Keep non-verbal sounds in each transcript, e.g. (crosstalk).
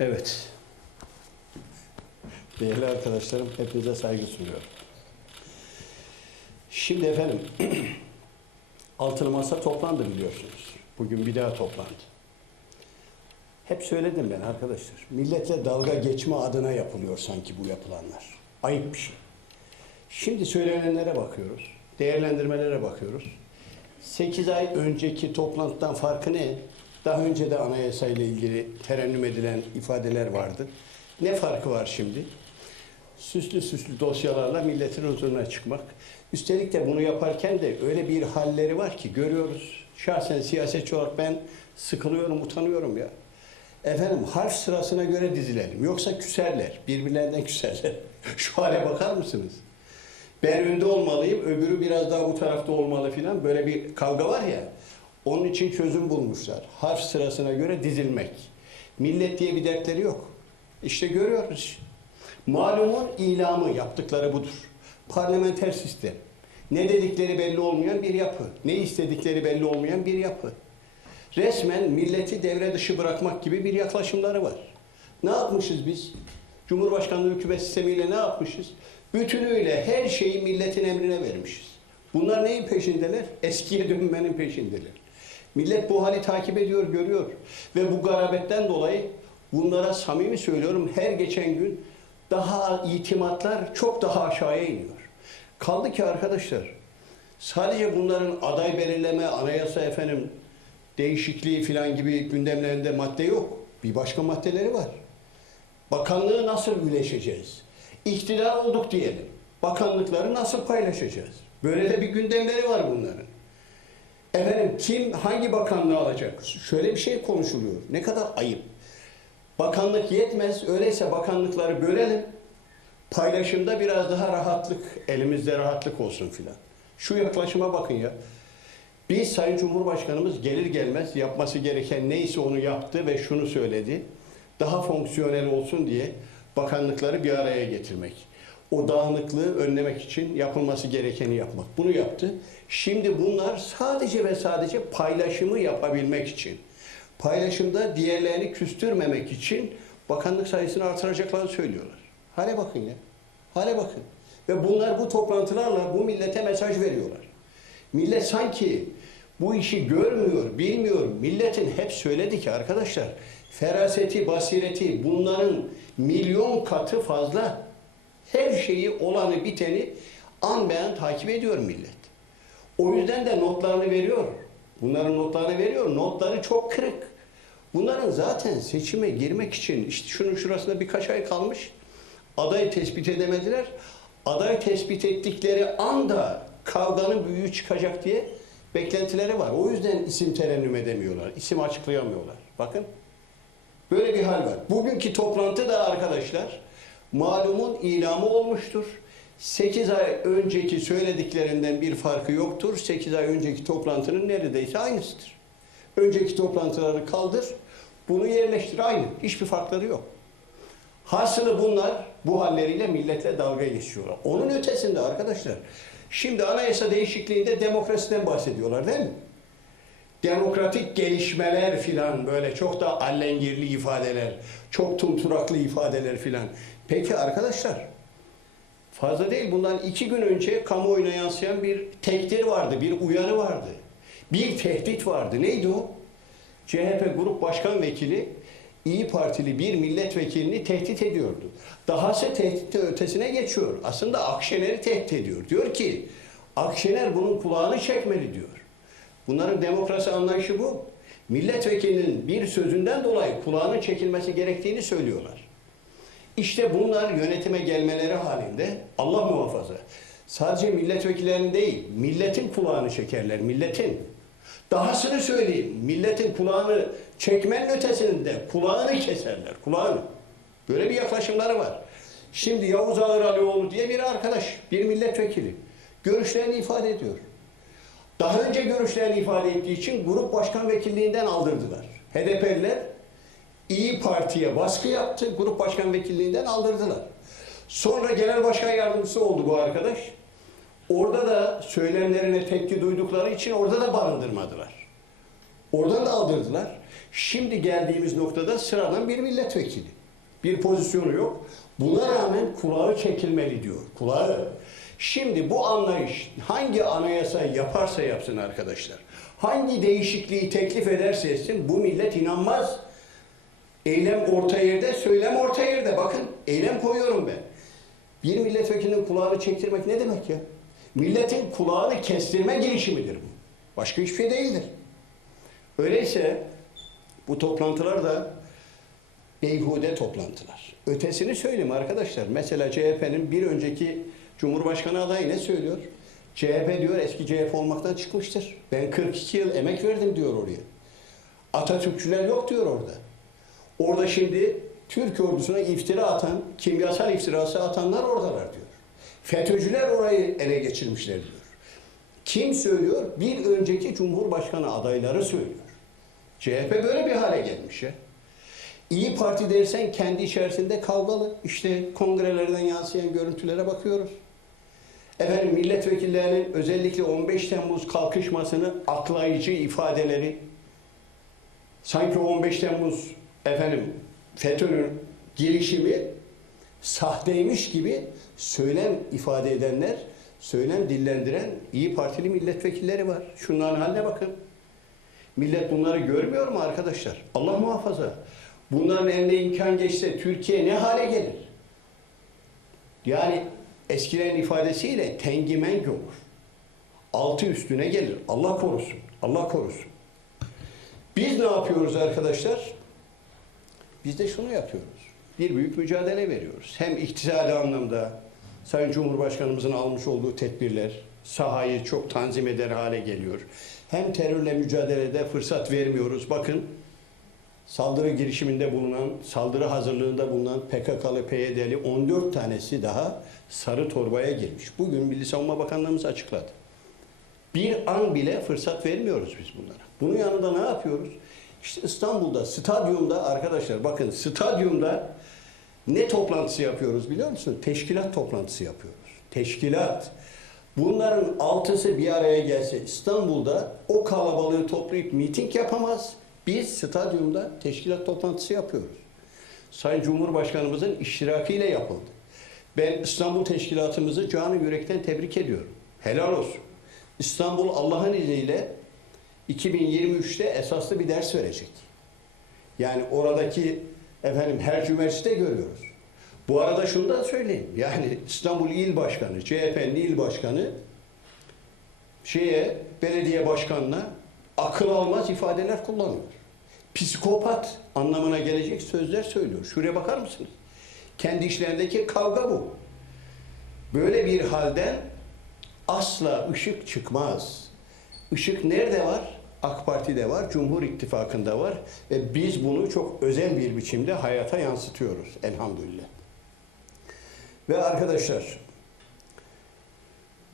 Evet. Değerli arkadaşlarım, hepinize saygı sunuyorum. Şimdi efendim, (clears throat) altılı masa toplandı biliyorsunuz. Bugün bir daha toplandı. Hep söyledim ben arkadaşlar. Milletle dalga geçme adına yapılıyor sanki bu yapılanlar. Ayıp bir şey. Şimdi söylenenlere bakıyoruz. Değerlendirmelere bakıyoruz. 8 ay önceki toplantıdan farkı ne? Daha önce de anayasayla ilgili terennüm edilen ifadeler vardı. Ne farkı var şimdi? Süslü süslü dosyalarla milletin huzuruna çıkmak. Üstelik de bunu yaparken de öyle bir halleri var ki görüyoruz. Şahsen siyasetçi olarak ben sıkılıyorum, utanıyorum ya. Efendim harf sırasına göre dizilelim. Yoksa küserler. Birbirlerinden küserler. (laughs) Şu hale bakar mısınız? Ben önde olmalıyım, öbürü biraz daha bu tarafta olmalı filan. Böyle bir kavga var ya. Onun için çözüm bulmuşlar. Harf sırasına göre dizilmek. Millet diye bir dertleri yok. İşte görüyoruz. Malumun ilamı yaptıkları budur. Parlamenter sistem. Ne dedikleri belli olmayan bir yapı. Ne istedikleri belli olmayan bir yapı. Resmen milleti devre dışı bırakmak gibi bir yaklaşımları var. Ne yapmışız biz? Cumhurbaşkanlığı hükümet sistemiyle ne yapmışız? Bütünüyle her şeyi milletin emrine vermişiz. Bunlar neyin peşindeler? Eskiye dönmenin peşindeler. Millet bu hali takip ediyor, görüyor. Ve bu garabetten dolayı bunlara samimi söylüyorum her geçen gün daha itimatlar çok daha aşağıya iniyor. Kaldı ki arkadaşlar sadece bunların aday belirleme, anayasa efendim değişikliği falan gibi gündemlerinde madde yok. Bir başka maddeleri var. Bakanlığı nasıl üleşeceğiz? İktidar olduk diyelim. Bakanlıkları nasıl paylaşacağız? Böyle de bir gündemleri var bunların. Efendim kim hangi bakanlığı alacak? Şöyle bir şey konuşuluyor. Ne kadar ayıp. Bakanlık yetmez. Öyleyse bakanlıkları bölelim. Paylaşımda biraz daha rahatlık, elimizde rahatlık olsun filan. Şu yaklaşıma bakın ya. Biz Sayın Cumhurbaşkanımız gelir gelmez yapması gereken neyse onu yaptı ve şunu söyledi. Daha fonksiyonel olsun diye bakanlıkları bir araya getirmek. O dağınıklığı önlemek için yapılması gerekeni yapmak. Bunu yaptı. Şimdi bunlar sadece ve sadece paylaşımı yapabilmek için. Paylaşımda diğerlerini küstürmemek için bakanlık sayısını artıracaklarını söylüyorlar. Hale bakın ya. Hale bakın. Ve bunlar bu toplantılarla bu millete mesaj veriyorlar. Millet sanki bu işi görmüyor, bilmiyor. Milletin hep söyledi ki arkadaşlar feraseti, basireti bunların milyon katı fazla. Her şeyi, olanı, biteni an beyan takip ediyor millet. O yüzden de notlarını veriyor. Bunların notlarını veriyor. Notları çok kırık. Bunların zaten seçime girmek için işte şunun şurasında birkaç ay kalmış. Adayı tespit edemediler. Aday tespit ettikleri anda kavganın büyüğü çıkacak diye beklentileri var. O yüzden isim terennüm edemiyorlar. isim açıklayamıyorlar. Bakın. Böyle bir hal var. Bugünkü toplantı da arkadaşlar malumun ilamı olmuştur. 8 ay önceki söylediklerinden bir farkı yoktur. 8 ay önceki toplantının neredeyse aynısıdır. Önceki toplantıları kaldır, bunu yerleştir aynı. Hiçbir farkları yok. Hasılı bunlar bu halleriyle milletle dalga geçiyorlar. Onun ötesinde arkadaşlar, şimdi anayasa değişikliğinde demokrasiden bahsediyorlar değil mi? Demokratik gelişmeler filan böyle çok da allengirli ifadeler, çok tunturaklı ifadeler filan. Peki arkadaşlar, fazla değil bundan iki gün önce kamuoyuna yansıyan bir tekdir vardı, bir uyarı vardı. Bir tehdit vardı. Neydi o? CHP Grup Başkan Vekili İyi Partili bir milletvekilini tehdit ediyordu. Dahası tehditte ötesine geçiyor. Aslında Akşener'i tehdit ediyor. Diyor ki Akşener bunun kulağını çekmeli diyor. Bunların demokrasi anlayışı bu. Milletvekilinin bir sözünden dolayı kulağının çekilmesi gerektiğini söylüyorlar. İşte bunlar yönetime gelmeleri halinde Allah muhafaza sadece milletvekillerinin değil milletin kulağını çekerler milletin. Dahasını söyleyeyim milletin kulağını çekmenin ötesinde kulağını keserler kulağını. Böyle bir yaklaşımları var. Şimdi Yavuz Ağır Alioğlu diye bir arkadaş bir milletvekili görüşlerini ifade ediyor. Daha önce görüşlerini ifade ettiği için grup başkan vekilliğinden aldırdılar. HDP'liler İyi Parti'ye baskı yaptı, grup başkan vekilliğinden aldırdılar. Sonra genel başkan yardımcısı oldu bu arkadaş. Orada da söylemlerine tepki duydukları için orada da barındırmadılar. Oradan da aldırdılar. Şimdi geldiğimiz noktada sıradan bir milletvekili. Bir pozisyonu yok. Buna rağmen kulağı çekilmeli diyor. Kulağı. Şimdi bu anlayış hangi anayasa yaparsa yapsın arkadaşlar. Hangi değişikliği teklif ederse etsin bu millet inanmaz. Eylem orta yerde, söylem orta yerde. Bakın eylem koyuyorum ben. Bir milletvekilinin kulağını çektirmek ne demek ya? Milletin kulağını kestirme girişimidir bu. Başka hiçbir şey değildir. Öyleyse bu toplantılar da beyhude toplantılar. Ötesini söyleyeyim arkadaşlar. Mesela CHP'nin bir önceki Cumhurbaşkanı adayı ne söylüyor? CHP diyor eski CHP olmaktan çıkmıştır. Ben 42 yıl emek verdim diyor oraya. Atatürkçüler yok diyor orada. Orada şimdi Türk ordusuna iftira atan, kimyasal iftirası atanlar oradalar diyor. FETÖ'cüler orayı ele geçirmişler diyor. Kim söylüyor? Bir önceki Cumhurbaşkanı adayları söylüyor. CHP böyle bir hale gelmiş ya. İyi Parti dersen kendi içerisinde kavgalı. İşte kongrelerden yansıyan görüntülere bakıyoruz. Efendim milletvekillerinin özellikle 15 Temmuz kalkışmasını aklayıcı ifadeleri sanki 15 Temmuz efendim FETÖ'nün girişimi sahteymiş gibi söylem ifade edenler, söylem dillendiren İyi Partili milletvekilleri var. Şunların haline bakın. Millet bunları görmüyor mu arkadaşlar? Allah muhafaza. Bunların eline imkan geçse Türkiye ne hale gelir? Yani eskilerin ifadesiyle tengimenk olur. Altı üstüne gelir. Allah korusun. Allah korusun. Biz ne yapıyoruz arkadaşlar? Biz de şunu yapıyoruz. Bir büyük mücadele veriyoruz. Hem iktisadi anlamda Sayın Cumhurbaşkanımızın almış olduğu tedbirler sahayı çok tanzim eder hale geliyor. Hem terörle mücadelede fırsat vermiyoruz. Bakın saldırı girişiminde bulunan, saldırı hazırlığında bulunan PKK'lı, PYD'li 14 tanesi daha sarı torbaya girmiş. Bugün Milli Savunma Bakanlığımız açıkladı. Bir an bile fırsat vermiyoruz biz bunlara. Bunun yanında ne yapıyoruz? İşte İstanbul'da, stadyumda arkadaşlar bakın stadyumda ne toplantısı yapıyoruz biliyor musun? Teşkilat toplantısı yapıyoruz. Teşkilat. Bunların altısı bir araya gelse İstanbul'da o kalabalığı toplayıp miting yapamaz. Biz stadyumda teşkilat toplantısı yapıyoruz. Sayın Cumhurbaşkanımızın iştirakiyle yapıldı. Ben İstanbul Teşkilatımızı canı yürekten tebrik ediyorum. Helal olsun. İstanbul Allah'ın izniyle 2023'te esaslı bir ders verecek. Yani oradaki efendim her cümerçte görüyoruz. Bu arada şunu da söyleyeyim. Yani İstanbul İl Başkanı, CHP'nin il başkanı şeye belediye başkanına akıl almaz ifadeler kullanıyor. Psikopat anlamına gelecek sözler söylüyor. Şuraya bakar mısınız? Kendi işlerindeki kavga bu. Böyle bir halden asla ışık çıkmaz. Işık nerede var? AK Parti'de var, Cumhur İttifakı'nda var ve biz bunu çok özel bir biçimde hayata yansıtıyoruz elhamdülillah. Ve arkadaşlar,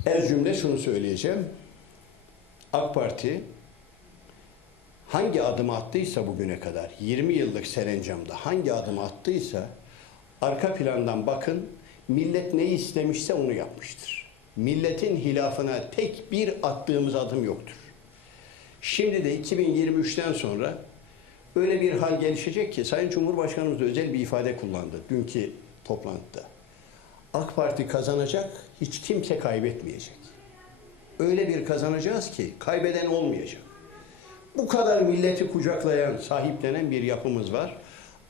ez cümle şunu söyleyeceğim. AK Parti hangi adım attıysa bugüne kadar, 20 yıllık serencamda hangi adım attıysa arka plandan bakın, millet neyi istemişse onu yapmıştır. Milletin hilafına tek bir attığımız adım yoktur. Şimdi de 2023'ten sonra öyle bir hal gelişecek ki Sayın Cumhurbaşkanımız da özel bir ifade kullandı dünkü toplantıda. AK Parti kazanacak, hiç kimse kaybetmeyecek. Öyle bir kazanacağız ki kaybeden olmayacak. Bu kadar milleti kucaklayan, sahiplenen bir yapımız var.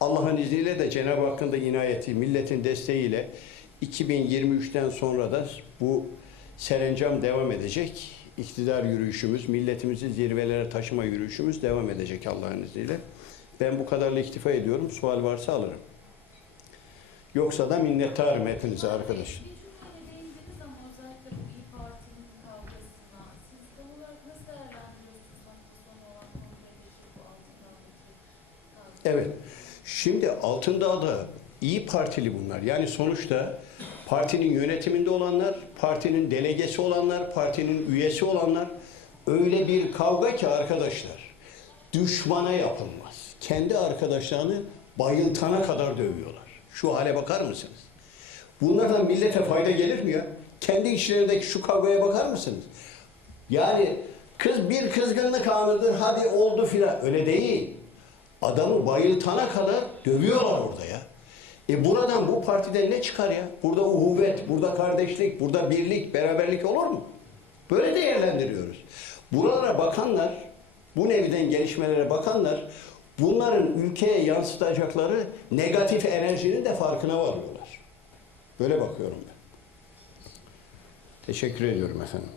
Allah'ın izniyle de Cenab-ı Hakk'ın da inayeti, milletin desteğiyle 2023'ten sonra da bu serencam devam edecek. İktidar yürüyüşümüz, milletimizi zirvelere taşıma yürüyüşümüz devam edecek Allah'ın izniyle. Ben bu kadarla iktifa ediyorum. Sual varsa alırım. Yoksa da minnettarım hepinize arkadaşlar. Evet. Şimdi Altındağ'da iyi partili bunlar. Yani sonuçta partinin yönetiminde olanlar, partinin delegesi olanlar, partinin üyesi olanlar öyle bir kavga ki arkadaşlar düşmana yapılmaz. Kendi arkadaşlarını bayıltana kadar dövüyorlar. Şu hale bakar mısınız? Bunlardan millete fayda gelir mi ya? Kendi içlerindeki şu kavgaya bakar mısınız? Yani Kız bir kızgınlık anıdır hadi oldu filan. Öyle değil. Adamı bayıltana kadar dövüyorlar orada ya. E buradan bu partiden ne çıkar ya? Burada uhuvvet, burada kardeşlik, burada birlik, beraberlik olur mu? Böyle değerlendiriyoruz. Buralara bakanlar, bu neviden gelişmelere bakanlar bunların ülkeye yansıtacakları negatif enerjinin de farkına varıyorlar. Böyle bakıyorum ben. Teşekkür ediyorum efendim.